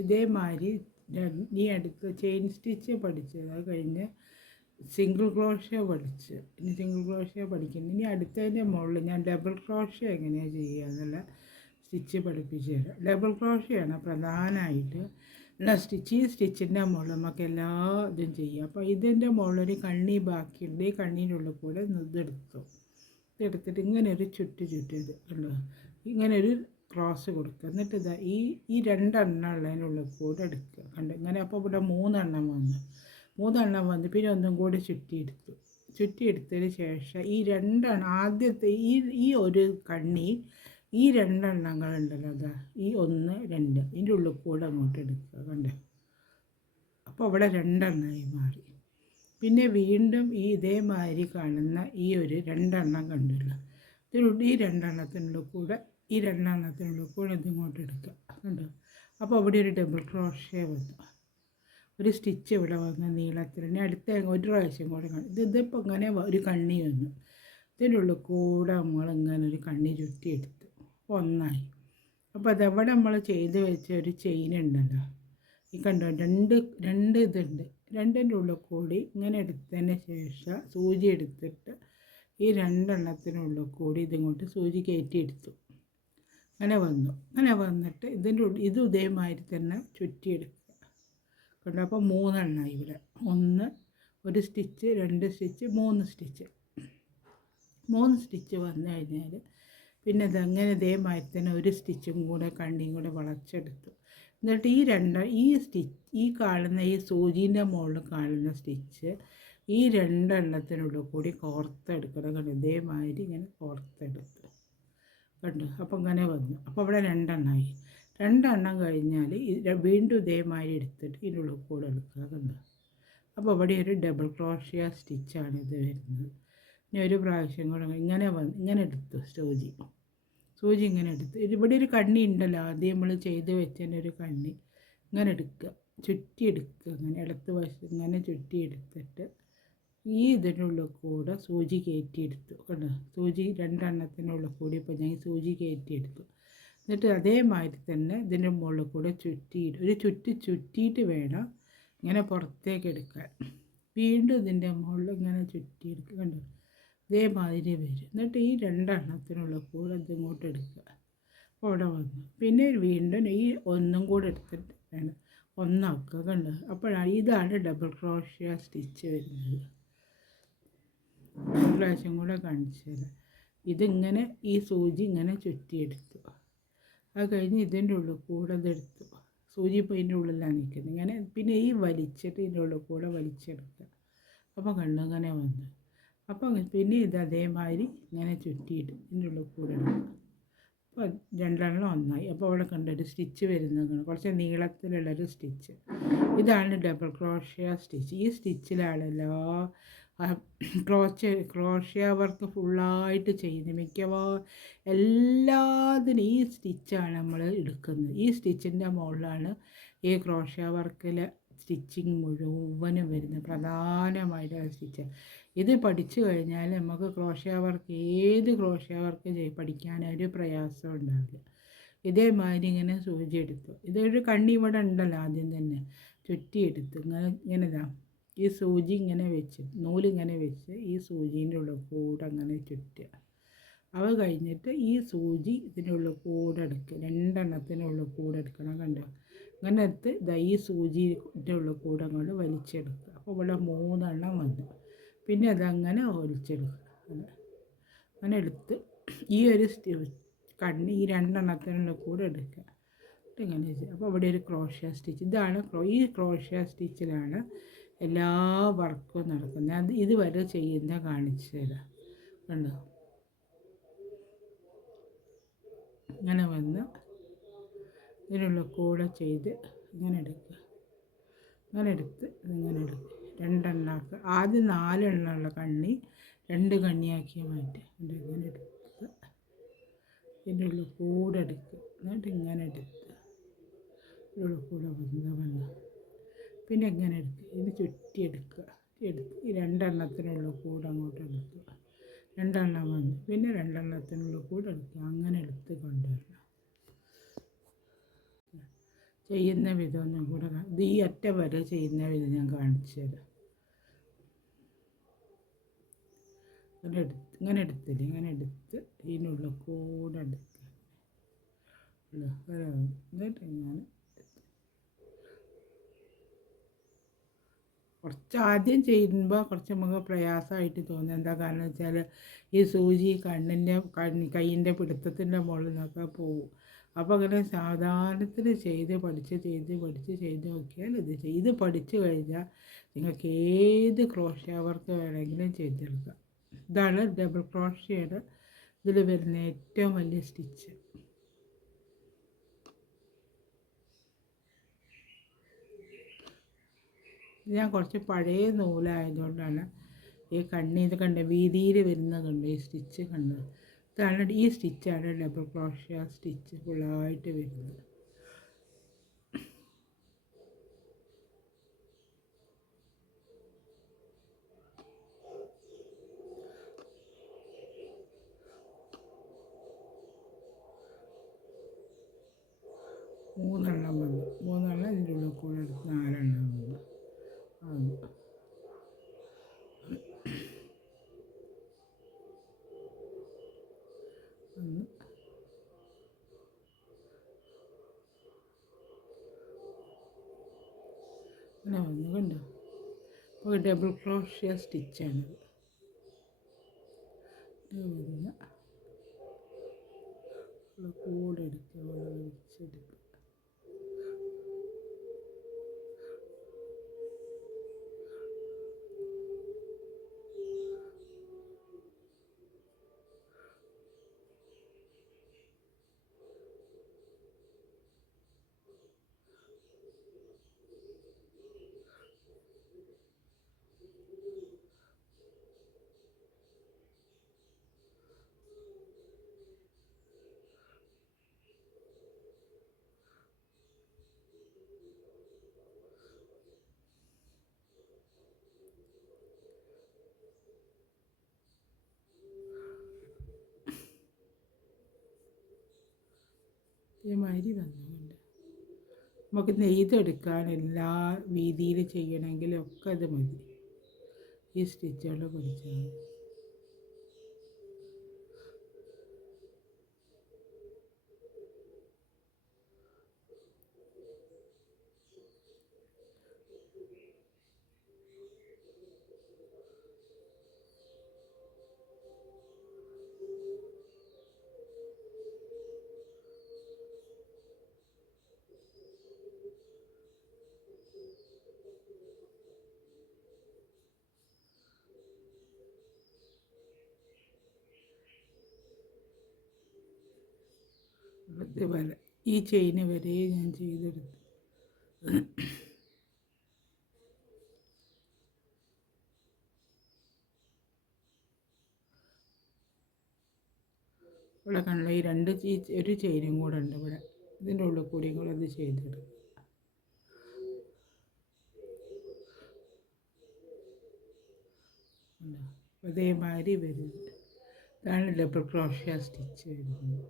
ഇതേമാതിരി നീ അടുത്ത് ചെയിൻ സ്റ്റിച്ച് പഠിച്ചത്, അത് കഴിഞ്ഞ് സിംഗിൾ ക്രോഷ്യ പഠിച്ച്, ഇനി സിംഗിൾ ക്രോഷ്യ പഠിക്കുന്നു. ഇനി അടുത്തതിൻ്റെ മുകളിൽ ഞാൻ ഡബിൾ ക്രോഷ്യ എങ്ങനെയാണ് ചെയ്യുക എന്നുള്ള സ്റ്റിച്ച് പഠിപ്പിച്ച് തരാം. ഡബിൾ ക്രോഷ്യയാണ് പ്രധാനമായിട്ട് ഉള്ള സ്റ്റിച്ച്. ഈ സ്റ്റിച്ചിൻ്റെ മുകളിൽ നമുക്ക് എല്ലാ ഇതും ചെയ്യാം. അപ്പോൾ ഇതിൻ്റെ മുകളിലൊരു കണ്ണി ബാക്കിയുണ്ട്. ഈ കണ്ണീൻ്റെ ഉള്ളിൽ കൂടെ ഇതെടുത്തിട്ട് ഇങ്ങനെ ഒരു ചുറ്റിയത് ഉള്ളു, ഇങ്ങനെ ഒരു ക്രോസ് കൊടുക്കുക. എന്നിട്ട് ഇതാ ഈ രണ്ടെണ്ണം ഉള്ളതിനുള്ളിൽ കൂടെ എടുക്കുക. കണ്ട് ഇങ്ങനെ. അപ്പോൾ ഇവിടെ മൂന്നെണ്ണം വന്ന് പിന്നെ ഒന്നും കൂടി ചുറ്റിയെടുത്തതിന് ശേഷം ഈ രണ്ടെണ്ണം ആദ്യത്തെ ഈ ഒരു കണ്ണി ഈ രണ്ടെണ്ണങ്ങളുണ്ടല്ലോ, അതാ ഈ 1, 2 ഇതിൻ്റെ ഉള്ളിൽ കൂടെ അങ്ങോട്ട് എടുക്കുക. കണ്ടേ? അപ്പോൾ അവിടെ രണ്ടെണ്ണമായി മാറി. പിന്നെ വീണ്ടും ഇതേമാതിരി കാണുന്ന ഈ ഒരു രണ്ടെണ്ണം കണ്ടല്ലോ, ഈ രണ്ടെണ്ണത്തിനുള്ളിൽ കൂടെ ഇതിങ്ങോട്ട് എടുക്കുക. കണ്ടോ? അപ്പോൾ അവിടെ ഒരു ഡബിൾ ക്രോഷ്യ വന്നു, ഒരു സ്റ്റിച്ച് ഇവിടെ വന്ന് നീളത്തിൽ. ഇനി അടുത്ത ഒരു പ്രാവശ്യം കൂടെ ഇതിപ്പോൾ ഇങ്ങനെ ഒരു കണ്ണി വന്നു. ഇതിൻ്റെ ഉള്ളിൽ കൂടെ നമ്മളിങ്ങനെ ഒരു കണ്ണി ചുറ്റിയെടുത്തു, ഒന്നായി. അപ്പോൾ അതെവിടെ നമ്മൾ ചെയ്ത് വെച്ച ഒരു ചെയിൻ ഉണ്ടല്ലോ, ഈ കണ്ടോ, രണ്ട് ഇതുണ്ട്. രണ്ടിൻ്റെ ഉള്ളിൽ കൂടി ഇങ്ങനെ എടുത്തതിന് ശേഷം സൂചി എടുത്തിട്ട് ഈ രണ്ടെണ്ണത്തിനുള്ളിൽ കൂടി ഇതിങ്ങോട്ട് സൂചി കയറ്റിയെടുത്തു. അങ്ങനെ വന്നിട്ട് ഇത് ഇതേമാതിരി തന്നെ ചുറ്റിയെടുക്കുക. കണ്ടോ? അപ്പോൾ 3 എണ്ണമായി ഇവിടെ. 1, 1 സ്റ്റിച്ച്, 2 സ്റ്റിച്ച്, 3 സ്റ്റിച്ച്. 3 സ്റ്റിച്ച് വന്നു കഴിഞ്ഞാൽ പിന്നെ ഇതങ്ങനെ ഇതേമാതിരി തന്നെ ഒരു സ്റ്റിച്ചും കൂടെ കണ്ണിയും കൂടെ വളച്ചെടുത്തു. എന്നിട്ട് ഈ കാണുന്ന ഈ സൂചീൻ്റെ മുകളിൽ കാണുന്ന സ്റ്റിച്ച് ഈ രണ്ടെണ്ണത്തിനുള്ളിൽ കൂടി കോർത്തെടുക്കണം. കണ്ടു? ഇതേമാതിരി ഇങ്ങനെ കോർത്തെടുത്തു. കണ്ടു? അപ്പോൾ ഇങ്ങനെ വന്നു. അപ്പോൾ അവിടെ രണ്ടെണ്ണമായി. രണ്ടെണ്ണം കഴിഞ്ഞാൽ വീണ്ടും ഇതേമാതിരി എടുത്തിട്ട് ഇതിനുള്ളിൽ കൂടെ എടുക്കുക. കണ്ടു? അപ്പോൾ ഇവിടെ ഒരു ഡബിൾ ക്രോഷ്യ സ്റ്റിച്ചാണ് ഇത് വരുന്നത്. ഇനി ഒരു പ്രാവശ്യം കൂടെ ഇങ്ങനെ എടുത്തു സൂചി ഇങ്ങനെ എടുത്ത്. ഇവിടെ ഒരു കണ്ണി ഉണ്ടല്ലോ, ആദ്യം നമ്മൾ ചെയ്ത് വെച്ചതിൻ്റെ ഒരു കണ്ണി ഇങ്ങനെ എടുക്കുക, ചുറ്റിയെടുക്കുക. അങ്ങനെ ഇടത്ത് വശം ഇങ്ങനെ ചുറ്റിയെടുത്തിട്ട് ഇതിനുള്ളിൽ കൂടെ സൂചി കയറ്റിയെടുത്തു. കണ്ടോ? സൂചി രണ്ടെണ്ണത്തിനുള്ളിൽ കൂടി ഇപ്പോൾ ഞാൻ സൂചി കയറ്റിയെടുത്തു. എന്നിട്ട് അതേമാതിരി തന്നെ ഇതിൻ്റെ മുകളിൽ കൂടെ ചുറ്റിയിട്ട് വേണം ഇങ്ങനെ പുറത്തേക്ക് എടുക്കാൻ. വീണ്ടും ഇതിൻ്റെ മുകളിൽ ഇങ്ങനെ ചുറ്റിയെടുക്കുക. കണ്ടോ? ഇതേമാതിരി വരും. എന്നിട്ട് ഈ രണ്ടെണ്ണത്തിനുള്ള കൂടെ ഇതിങ്ങോട്ട് എടുക്കുക. അപ്പോൾ അവിടെ വന്നു. പിന്നെ വീണ്ടും ഈ ഒന്നും കൂടെ എടുത്തിട്ട് വേണം ഒന്നാക്കുക. കണ്ടോ? അപ്പോഴാണ് ഇതാണ് ഡബിൾ ക്രോഷ്യ സ്റ്റിച്ച് വരുന്നത്. ഒരു പ്രാവശ്യം കൂടെ കാണിച്ചു തരാം. ഇതിങ്ങനെ ഈ സൂചി ഇങ്ങനെ ചുറ്റിയെടുത്തു. അത് കഴിഞ്ഞ് ഇതിൻ്റെ ഉള്ളിൽ കൂടെ ഇതെടുത്തു. സൂചി ഇപ്പോൾ ഇതിൻ്റെ ഉള്ളിലാണ് നിൽക്കുന്നത്. ഇങ്ങനെ പിന്നെ വലിച്ചിട്ട് ഇതിൻ്റെ ഉള്ളിൽ കൂടെ വലിച്ചെടുക്കുക. അപ്പോൾ കണ്ടു ഇങ്ങനെ വന്നു. അപ്പോൾ പിന്നെ ഇത് അതേമാതിരി ഇങ്ങനെ ചുറ്റിയിട്ട് ഇതിൻ്റെ ഉള്ളിൽ കൂടെ എടുക്കുക. അപ്പോൾ രണ്ടെണ്ണം ഒന്നായി. അപ്പോൾ അവിടെ കണ്ടൊരു സ്റ്റിച്ച് വരുന്നത്, കുറച്ച് നീളത്തിലുള്ളൊരു സ്റ്റിച്ച്. ഇതാണ് ഡബിൾ ക്രോഷ്യ സ്റ്റിച്ച്. ഈ സ്റ്റിച്ചിലാണല്ലോ ക്രോഷ്യ വർക്ക് ഫുള്ളായിട്ട് ചെയ്യുന്നത്. മിക്കവാറും എല്ലാത്തിനും ഈ സ്റ്റിച്ചാണ് നമ്മൾ എടുക്കുന്നത്. ഈ സ്റ്റിച്ചിൻ്റെ മുകളിലാണ് ഈ ക്രോഷ്യ വർക്കിലെ സ്റ്റിച്ചിങ് മുഴുവനും വരുന്നത്. പ്രധാനമായിട്ടുള്ള സ്റ്റിച്ച് ഇത് പഠിച്ചു കഴിഞ്ഞാൽ നമുക്ക് ഏത് ക്രോഷ്യ വർക്ക് പഠിക്കാനൊരു പ്രയാസം ഉണ്ടാവില്ല. ഇതേമാതിരി ഇങ്ങനെ സൂചി എടുത്തു. ഇതൊരു കണ്ണി ഇവിടെ ഉണ്ടല്ലോ, ആദ്യം തന്നെ ചുറ്റിയെടുത്ത് ഇങ്ങനെ ഈ സൂചി ഇങ്ങനെ വെച്ച് നൂലിങ്ങനെ വെച്ച് ഈ സൂചീൻ്റെ ഉള്ളിൽ കൂടെ അങ്ങനെ ചുറ്റുക. അവ കഴിഞ്ഞിട്ട് ഈ സൂചി ഇതിനുള്ളിൽ കൂടെ എടുക്കുക. രണ്ടെണ്ണത്തിനുള്ളിൽ കൂടെ എടുക്കണം. കണ്ടോ? അങ്ങനെ എടുത്ത് ഈ സൂചിൻ്റെ ഉള്ളിൽ കൂടെ അങ്ങോട്ട് വലിച്ചെടുക്കുക. അപ്പോൾ ഇവിടെ 3 എണ്ണം വന്നു. പിന്നെ അതങ്ങനെ വലിച്ചെടുക്കുക. അങ്ങനെ എടുത്ത് ഈ ഒരു കണ്ണി ഈ രണ്ടെണ്ണത്തിനുള്ളിൽ കൂടെ എടുക്കുക. ഇങ്ങനെ ചെയ്യുക. അപ്പോൾ ഇവിടെ ഒരു ക്രോഷ്യ സ്റ്റിച്ച്. ഇതാണ് ഈ ക്രോഷ്യ സ്റ്റിച്ചിലാണ് എല്ലാ വർക്കും നടക്കുന്നത്. അത് ഇതുവരെ ചെയ്യുന്ന കാണിച്ചു തരാം. കണ്ടോ? ഇങ്ങനെ വന്ന് ഇതിനുള്ള കൂടെ ചെയ്ത് ഇങ്ങനെ എടുക്കുക. ഇങ്ങനെ എടുത്ത് ഇങ്ങനെ എടുക്കുക. രണ്ടെണ്ണാക്കുക. ആദ്യം 4 എണ്ണമുള്ള കണ്ണി 2 കണ്ണിയാക്കി മാറ്റുക. ഇങ്ങനെ എടുത്ത് ഇതിൻ്റെ ഉള്ളിൽ കൂടെ എടുക്കുക. എന്നിട്ട് ഇങ്ങനെ എടുത്ത് ഇതിനുള്ള കൂടെ വന്ന് പിന്നെ ഇങ്ങനെ എടുക്കുക. ഇത് ചുറ്റിയെടുക്കുക. എടുത്ത് ഈ 2 എണ്ണത്തിനുള്ള കൂടെ അങ്ങോട്ട് എടുക്കുക. 2 എണ്ണം വന്നു. പിന്നെ 2 എണ്ണത്തിനുള്ള കൂടെ എടുക്കുക. അങ്ങനെ എടുത്ത് കൊണ്ടുവരണം. ചെയ്യുന്ന വിധം ഒന്നും കൂടെ ഇത് ഈ അറ്റ വരെ ചെയ്യുന്ന വിധം ഞാൻ കാണിച്ചു തരാം. ഇങ്ങനെ എടുത്തില്ല, ഇങ്ങനെ എടുത്ത് ഇതിനുള്ളിൽ കൂടെ എടുക്കുക. എന്നിട്ട് ഞാൻ കുറച്ച് ആദ്യം ചെയ്യുമ്പോൾ കുറച്ച് നമുക്ക് പ്രയാസമായിട്ട് തോന്നും. എന്താ കാരണം വെച്ചാൽ ഈ സൂചി കയ്യിൻ്റെ പിടുത്തത്തിൻ്റെ മുകളിൽ നിന്നൊക്കെ പോവും. അപ്പോൾ അങ്ങനെ സാവധാനത്തിൽ ചെയ്ത് നോക്കിയാൽ ഇത് പഠിച്ചു കഴിഞ്ഞാൽ നിങ്ങൾക്ക് ഏത് ക്രോഷ്യ വർക്ക് വേണമെങ്കിലും ചെയ്തെടുക്കാം. ഇതാണ് ഡബിൾ ക്രോഷ്യയുടെ ഇതിൽ വരുന്ന ഏറ്റവും വലിയ സ്റ്റിച്ച്. ഞാൻ കുറച്ച് പഴയ നൂലായതുകൊണ്ടാണ് ഈ ഇത് കണ്ട വീതിയിൽ വരുന്നത് കണ്ട് ഈ സ്റ്റിച്ച് കണ്ടത്. ഇതാണ് ഈ സ്റ്റിച്ചാണ് ഡബിൾ ക്രോഷ്യ സ്റ്റിച്ച് ഫുള്ളായിട്ട് വരുന്നത്. മൂന്നെണ്ണം ഇതിൻ്റെ ഉള്ളിൽ കൂടെ എടുത്ത് 4 വന്നു. അങ്ങനെ വന്നു കണ്ടോ. അപ്പോൾ ഡബിൾ ക്രോഷ്യ സ്റ്റിച്ചാണിത്. കൂടെ എടുക്കുക, വലിച്ചെടുക്കുക. ഇതേമാതിരി വന്നുകൊണ്ട് നമുക്ക് നെയ്തെടുക്കാൻ എല്ലാ വീതിയിൽ ചെയ്യണമെങ്കിലൊക്കെ അത് മതി. ഈ സ്റ്റിച്ചുകൾ പഠിച്ചാൽ മതി. ഇതുപോലെ ഈ ചെയിന് വരെ ഞാൻ ചെയ്തെടുത്തു. ഇവിടെ കണ്ട ഈ ഒരു ചെയിനും കൂടെ ഉണ്ട് ഇവിടെ. ഇതിൻ്റെ ഉള്ളിൽ കൂടിയും കൂടെ അത് ചെയ്തെടുക്കും. അതേമാതിരി വരുന്നത്. ഇതാണ് ഡബിൾ ക്രോഷ്യ സ്റ്റിച്ച് വരുന്നത്.